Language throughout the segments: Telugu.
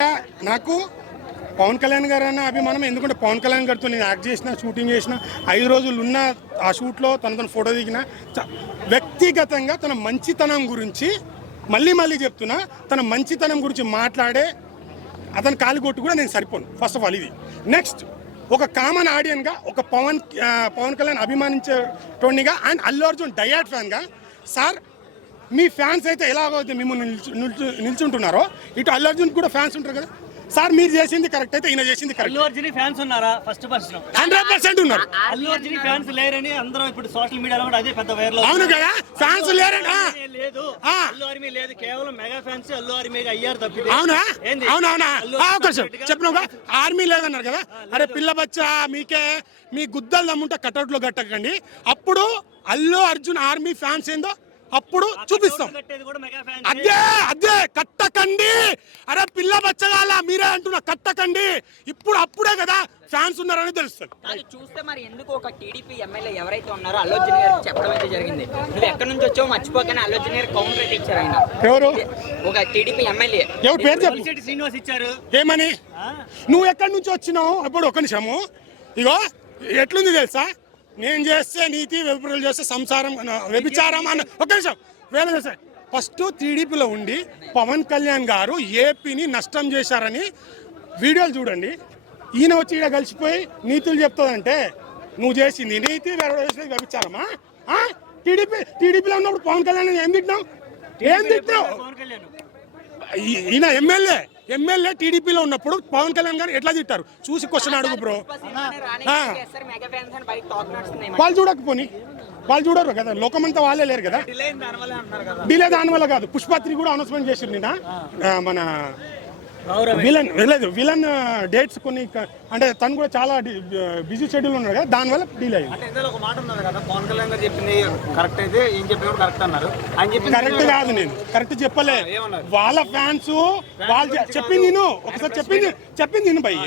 నాకు పవన్ కళ్యాణ్ గారు అన్న అభిమానం. ఎందుకంటే పవన్ కళ్యాణ్ గారితో నేను యాక్ట్ చేసిన, షూటింగ్ చేసిన, 5 రోజులు ఉన్న ఆ షూట్లో తన ఫోటో దిగిన. వ్యక్తిగతంగా తన మంచితనం గురించి మళ్ళీ చెప్తున్నా, తన మంచితనం గురించి మాట్లాడే అతని కాలిగొట్టు కూడా నేను సరిపోను. ఫస్ట్ ఆఫ్ ఆల్ ఇది. నెక్స్ట్, ఒక కామన్ ఆడియన్గా, ఒక పవన్ కళ్యాణ్ అభిమానించేటోనిగా అండ్ అల్లు అర్జున్ డయాడ్ ఫ్యాన్గా, సార్ మీ ఫ్యాన్స్ అయితే ఎలాగైతే మిమ్మల్ని నిల్చుంటున్నారో ఇటు అల్లు అర్జున్ కూడా ఫ్యాన్స్ ఉంటారు కదా సార్. మీరు చేసింది కరెక్ట్ అయితే ఈయన చేసింది కరెక్ట్. అల్లు అర్జున్ ఫ్యాన్స్ ఉన్నారా? ఫస్ట్ 100% ఉన్నారు. అల్లు అర్జున్ ఫ్యాన్స్ లేరని అందరూ ఇప్పుడు సోషల్ మీడియాలో కూడా అదే పెద్ద వైరల్. అవును కదా, ఫ్యాన్స్ లేరని లేదు, అల్లు ఆర్మీ లేదు, కేవలం మెగా ఫ్యాన్స్ అల్లు ఆర్మీ అయ్యారు తప్పితే. అవునా? చెప్పినావుగా, ఆర్మీ లేదన్నారు కదా. అరే పిల్ల బచ్చా, మీకే మీ గుద్దలు దమ్ముంటే కటౌట్లో కట్టకండి. అప్పుడు అల్లు అర్జున్ ఆర్మీ ఫ్యాన్స్ ఏందో అప్పుడు చూపిస్తాం. అదే కట్టకండి. అరే పిల్ల బచ్చగాల మీరే అంటున్నా, కట్టకండి. అప్పుడే కదా ఫ్యాన్స్ ఉన్నారని తెలుస్తుంది. చూస్తే మరి ఎందుకు ఒక టీడీపీ ఎమ్మెల్యే ఎవరైతే ఉన్నారో అల్లు అర్జున్ గారు చెప్పడం అయితే జరిగింది, నువ్వు ఎక్కడి నుంచి వచ్చావు మర్చిపోకనే అల్లు అర్జున్ గారు కౌంటర్ అయితే ఇచ్చారు. ఆయన ఎవరు? ఒక టీడీపీ ఎమ్మెల్యే. ఎవరు పేరు చెప్పు. శ్రీనివాస్ ఇచ్చారు. ఏమని? నువ్వు ఎక్కడి నుంచి వచ్చినావు? అప్పుడు ఒక నిమిషము. ఇగో ఎట్లుంది తెలుసా, నేను చేస్తే నీతి, వెలుపురులు చేస్తే సంసారం, వ్యభిచారం అన్న. ఒక నిమిషం, వేరే చేస్తే ఫస్ట్ టీడీపీలో ఉండి పవన్ కళ్యాణ్ గారు ఏపీని నష్టం చేశారని వీడియోలు చూడండి. ఈయన వచ్చి ఇక్కడ కలిసిపోయి నీతులు చెప్తాదంటే నువ్వు చేసింది నీతి, వేరే చేసేది వ్యభిచారమా? టీడీపీలో ఉన్నప్పుడు పవన్ కళ్యాణ్ ఏం తిట్టినావు? ఈయన ఎమ్మెల్యే టీడీపీలో ఉన్నప్పుడు పవన్ కళ్యాణ్ గారు ఎట్లా తిట్టారు చూసి క్వశ్చన్ అడుగు బ్రో. వాళ్ళు చూడకపోని, వాళ్ళు చూడరు కదా, లోకమంతా వాళ్ళే లేరు కదా. డిలే దాని వల్ల కాదు. పుష్ప3 కూడా అనౌన్స్మెంట్ చేసారు నిన్న. మన విలన్ డేట్స్ కొన్ని, అంటే తను కూడా చాలా బిజీ షెడ్యూల్ ఉన్నాడు కదా, దానివల్ల డీల్ అయ్యింది. ఒక మాట ఉన్నది కదా, పవన్ కళ్యాణ్ గారు చెప్పింది కరెక్ట్ అయితే ఏం చెప్పిన కరెక్ట్ అన్నారు. కరెక్ట్ కాదు, నేను కరెక్ట్ చెప్పలే. వాళ్ళ ఫ్యాన్స్ వాళ్ళు చెప్పింది నేను ఒకసారి చెప్పింది నేను భయ్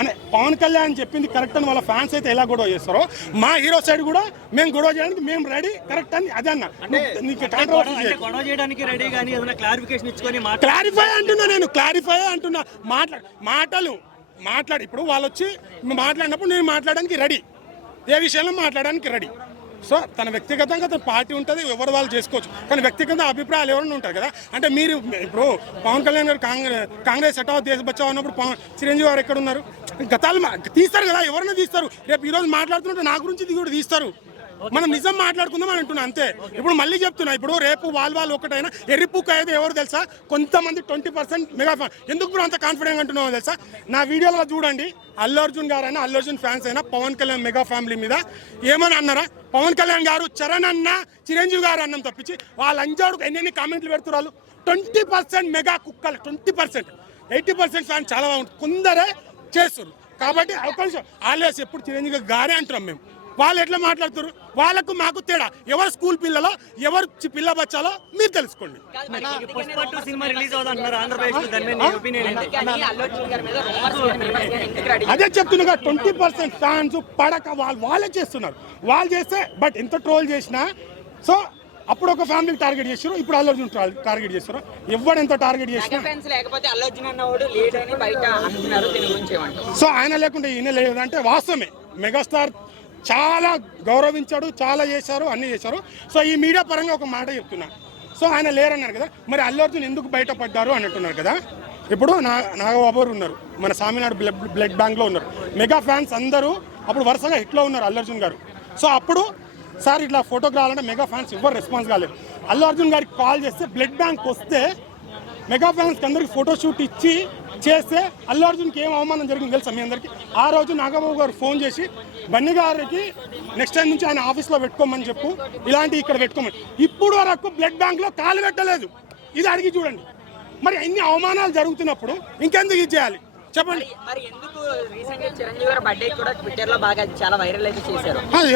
అని. పవన్ కళ్యాణ్ చెప్పింది కరెక్ట్ అని వాళ్ళ ఫ్యాన్స్ అయితే ఎలా గొడవ చేస్తారో, మా హీరో సైడ్ కూడా మేము గొడవ చేయడానికి మేము రెడీ కరెక్ట్ అని అదే అన్న. గొడవ చేయడానికి రెడీ కానీ ఏదైనా క్లారిఫికేషన్ ఇచ్చుకొని క్లారిఫై అంటున్నా, నేను క్లారిఫై అంటున్నా. మాట్లాడి ఇప్పుడు వాళ్ళు వచ్చి మాట్లాడినప్పుడు నేను మాట్లాడడానికి రెడీ, ఏ విషయంలో మాట్లాడడానికి రెడీ. సో తన వ్యక్తిగతంగా తన పార్టీ ఉంటుంది, ఎవరు వాళ్ళు చేసుకోవచ్చు. కానీ వ్యక్తిగత అభిప్రాయాలు ఎవరైనా ఉంటారు కదా. అంటే మీరు ఇప్పుడు పవన్ కళ్యాణ్ గారు కాంగ్రెస్ హటావ్ దేశ బచావ్ అన్నప్పుడు చిరంజీవి గారు ఎక్కడ ఉన్నారు? గతాలు తీస్తారు కదా, ఎవరైనా తీస్తారు. రేపు ఈరోజు మాట్లాడుతుంటే నా గురించి ఇది కూడా తీస్తారు. మనం నిజం మాట్లాడుకుందాం అని అంటున్నా అంతే. ఇప్పుడు మళ్ళీ చెప్తున్నా, ఇప్పుడు రేపు వాళ్ళు ఒకటైనా ఎర్రిపుక్క అయితే ఎవరు తెలుసా? కొంతమంది 20% మెగా ఫ్యాన్. ఎందుకు ఇప్పుడు అంత కాన్ఫిడెంట్ అంటున్నావు తెలుసా? నా వీడియోలో చూడండి, అల్లు అర్జున్ గారు అయినా, అల్లు అర్జున్ ఫ్యాన్స్ అయినా పవన్ కళ్యాణ్ మెగా ఫ్యామిలీ మీద ఏమని అన్నారా? పవన్ కళ్యాణ్ గారు చరణ్ అన్న, చిరంజీవి గారు అన్నం తప్పించి వాళ్ళ అంజాడు ఎన్ని కామెంట్లు పెడుతున్నారు. 20% మెగా కుక్కలు, 20%, 80% ఫ్యాన్ చాలా బాగుంటుంది, కొందరే చేస్తారు. కాబట్టి అవకాశం ఆల్వేస్ ఎప్పుడు చిరంజీవి గారే అంటున్నాం మేము. వాళ్ళు ఎట్లా మాట్లాడుతారు? వాళ్ళకు మాకు తేడా. ఎవరు స్కూల్ పిల్లలో, ఎవరు పిల్ల బచ్చాలో మీరు తెలుసుకోండి. అదే చెప్తున్నా, 20% ఫ్యాన్స్ పడక వాళ్ళే చేస్తున్నారు. వాళ్ళు చేస్తే బట్ ఎంత ట్రోల్ చేసినా, సో అప్పుడు ఒక ఫ్యామిలీకి టార్గెట్ చేస్తారు, ఇప్పుడు అల్లు అర్జున్ టార్గెట్ చేస్తారు. ఎవరు ఎంత టార్గెట్ చేసినా, సో ఆయన లేకుండా ఈయన లేదంటే వాస్తవమే. మెగాస్టార్ చాలా గౌరవించాడు, చాలా చేశారు, అన్నీ చేశారు. సో ఈ మీడియా పరంగా ఒక మాట చెప్తున్నా. సో ఆయన లేరన్నారు కదా, మరి అల్లు అర్జున్ ఎందుకు బయటపడ్డారు అని అంటున్నారు కదా. ఇప్పుడు నాగబాబు ఉన్నారు, మన సామినాడు బ్లడ్ బ్యాంక్లో ఉన్నారు. మెగా ఫ్యాన్స్ అందరూ అప్పుడు వరుసగా హిట్లో ఉన్నారు అల్లు అర్జున్ గారు. సో అప్పుడు సార్ ఇట్లా ఫోటోకి రావాలంటే మెగా ఫ్యాన్స్ ఎవరు రెస్పాన్స్ కాలేదు. అల్లు అర్జున్ గారికి కాల్ చేస్తే బ్లడ్ బ్యాంక్ వస్తే మెగా ఫ్యాన్స్కి అందరికి ఫోటోషూట్ ఇచ్చి చేస్తే అల్లు అర్జున్కి ఏం అవమానం జరిగింది తెలుసా మీ అందరికీ? ఆ రోజు నాగబాబు గారు ఫోన్ చేసి బన్నీ గారికి నెక్స్ట్ టైం నుంచి ఆయన ఆఫీస్లో పెట్టుకోమని చెప్పు, ఇలాంటి ఇక్కడ పెట్టుకోమని. ఇప్పుడు వరకు బ్లడ్ బ్యాంక్లో కాలు పెట్టలేదు. ఇది అడిగి చూడండి. మరి ఎన్ని అవమానాలు జరుగుతున్నప్పుడు ఇంకెందుకు ఇది చేయాలి చెప్పండి?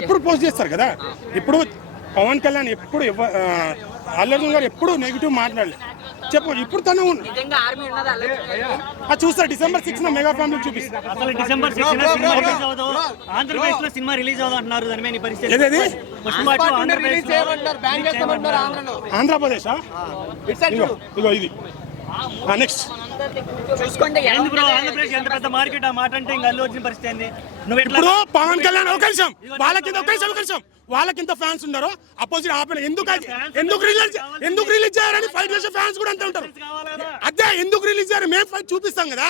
ఎప్పుడు పోస్ట్ చేస్తారు కదా. ఇప్పుడు పవన్ కళ్యాణ్ ఎప్పుడు అల్లు అర్జున్ గారు ఎప్పుడు నెగిటివ్ మాట్లాడలేదు. చెప్పు, ఇప్పుడు తను చూస్తా December 6 మెగా ఫ్యామిలీ చూపిస్తా. అసలు December 6 ఆంధ్రప్రదేశ్ లో సినిమా రిలీజ్ అవుతుంది అంటున్నారు. దాని మీద పరిస్థితి ఆంధ్రప్రదేశ్ ఇగో ఇది నెక్స్ట్ చూసుకోండి ఎలా ఏంది బ్రో ఉంటుంది ఆంధ్రప్రదేశ్ ఎంత పెద్ద మార్కెట్ ఆ మాట అంటే ఇంకా అల్లు అర్జున్ పరిస్థితి ఏంది నువ్వు ఎట్లా ఇప్పుడు పవన్ కళ్యాణ్ ఒక నిమిషం వాళ్ళకింత ఫ్యాన్స్ ఉన్నారో అపోజిట్ ఆపేన ఎందుకు రిలీజ్ చేయాలని ఫైట్ చేసే ఫ్యాన్స్ కూడా అంతే ఉంటారు. కావాలి కదా అదే ఎందుకు రిలీజ్ చేయాలి, మేము ఫైట్ చూపిస్తాం కదా.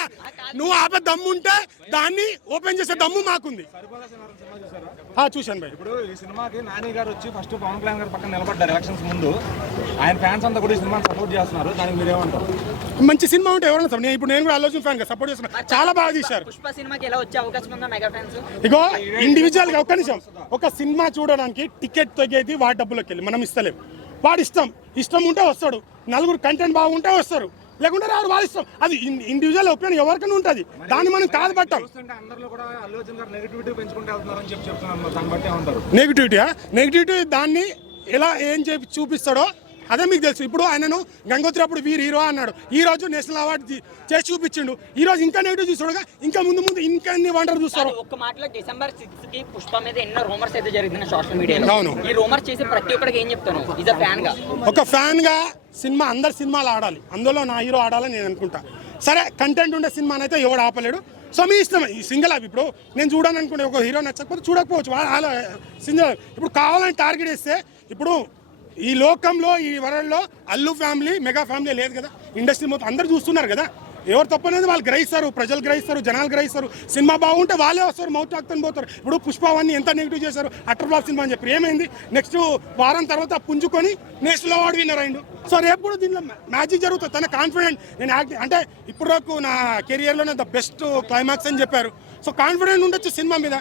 నువ్వు ఆపే దమ్ము ఉంటే దాన్ని ఓపెన్ చేసే దమ్ము మాకుంది. చూశాను భయ్. ఇప్పుడు ఈ సినిమాకి నాని గారు వచ్చి ఫస్ట్ పవన్ కళ్యాణ్ గారు పక్కన నిలబడ్డారు ఎలక్షన్స్ ముందు. ఆయన ఫ్యాన్స్ అంతా కూడా ఈ సినిమాని సపోర్ట్ చేస్తున్నారు. దానికి మీరు ఏమంటారు? మంచి సినిమా ఉంటే ఎవరైనా సార్ నేను కూడా ఆలోచన ఫ్యాన్ గా సపోర్ట్ చేస్తున్నా. చాలా బాగా తీశారు. పుష్ప సినిమాకి ఎలా వచ్చే అవకాశం ఉందా మెగా ఫ్యాన్స్? ఇగో ఇండివిజువల్ గా ఒక్క నిమిషం, ఒక సినిమా చూడడానికి టికెట్ తగ్గేది వాడి డబ్బులోకి వెళ్ళి మనం ఇస్తలేం. వాడి ఇష్టం ఉంటే వస్తాడు, నలుగురు కంటెంట్ బాగుంటే వస్తారు, లేకుంటే రాడు. వాళ్ళ ఇష్టం, అది ఇండివిజువల్ ఒపీనియన్ ఎవరికైనా ఉంటుంది. దాన్ని మనం కాదు పట్టాం. అందరిలో కూడా అల్లు అర్జున్ గారు నెగటివిటీ పెంచుకుంటూ వెళ్తున్నారని చెప్తున్నారు. దాన్ని బట్టి ఉంటారు నెగిటివిటీ దాన్ని ఎలా ఏం చూపిస్తాడో అదే మీకు తెలుసు. ఇప్పుడు ఆయనను గంగోత్రి అప్పుడు వీరు హీరో అన్నాడు, ఈ రోజు నేషనల్ అవార్డు చేసి చూపించిండు. ఈ రోజు ఇంకా నెగిటివ్ చూస్తాడుగా, ఇంకా ముందు ఇంకా అన్ని వండర్ చూస్తారు. ఒక్క మాటలో December 6 కి పుష్ప మీద ఎన్నో రూమర్స్ అయితే జరుగుతున్నాయి సోషల్ మీడియాలో. అవును. ఈ రూమర్స్ చేసి ప్రతి ఒక్కరికి ఏం చెప్తాను ఇజ్ ఫ్యాన్ గా? ఒక ఫ్యాన్ గా సినిమా అందరు సినిమాలు ఆడాలి, అందులో నా హీరో ఆడాలని నేను అనుకుంటా. సరే కంటెంట్ ఉండే సినిమాని అయితే ఎవడు ఆపలేడు. సో మీ ఇష్టం. ఈ సింగిల్ అవి ఇప్పుడు నేను చూడాలని అనుకుంటే ఒక హీరో నచ్చకపోతే చూడకపోవచ్చు. వాళ్ళ సింగిల్ ఇప్పుడు కావాలని టార్గెట్ చేస్తే ఇప్పుడు ఈ లోకంలో ఈ వరల్డ్లో అల్లు ఫ్యామిలీ మెగా ఫ్యామిలీ లేదు కదా. ఇండస్ట్రీ మొత్తం అందరూ చూస్తున్నారు కదా. ఎవరు తప్పనేది వాళ్ళు గ్రహిస్తారు, ప్రజలు గ్రహిస్తారు, జనాలు గ్రహిస్తారు. సినిమా బాగుంటే వాళ్ళే వస్తారు, మౌత్ టాక్తని పోతారు. ఇప్పుడు పుష్పవన్నీ ఎంత నెగిటివ్ చేశారు, అటర్ ఫ్లాప్ సినిమా అని చెప్పి ఏమైంది, నెక్స్ట్ వారం తర్వాత పుంజుకొని నేషనల్ అవార్డు విన్నర్ అయిండు. సో రేపు కూడా దీనిలో మ్యాజిక్ జరుగుతుంది. తన కాన్ఫిడెంట్ నేను యాక్టింగ్ అంటే ఇప్పుడు వరకు నా కెరియర్లోనే ద బెస్ట్ క్లైమాక్స్ అని చెప్పారు. సో కాన్ఫిడెంట్ ఉండొచ్చు సినిమా మీద.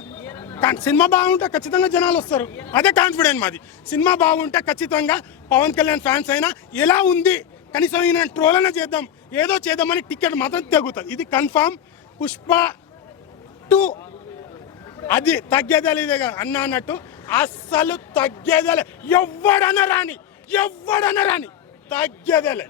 సినిమా బాగుంటే ఖచ్చితంగా జనాలు వస్తారు, అదే కాన్ఫిడెంట్ మాది. సినిమా బాగుంటే ఖచ్చితంగా పవన్ కళ్యాణ్ ఫ్యాన్స్ అయినా ఎలా ఉంది కనీసం ఈయన ట్రోల్ అయినా చేద్దాం, ఏదో చేద్దామని టికెట్ మాత్రం తెగుతుంది. ఇది కన్ఫామ్. పుష్ప 2 అది తగ్గేదేలే ఇదే అన్న అన్నట్టు అస్సలు తగ్గేదేలే. ఎవడన రాని తగ్గేదేలే.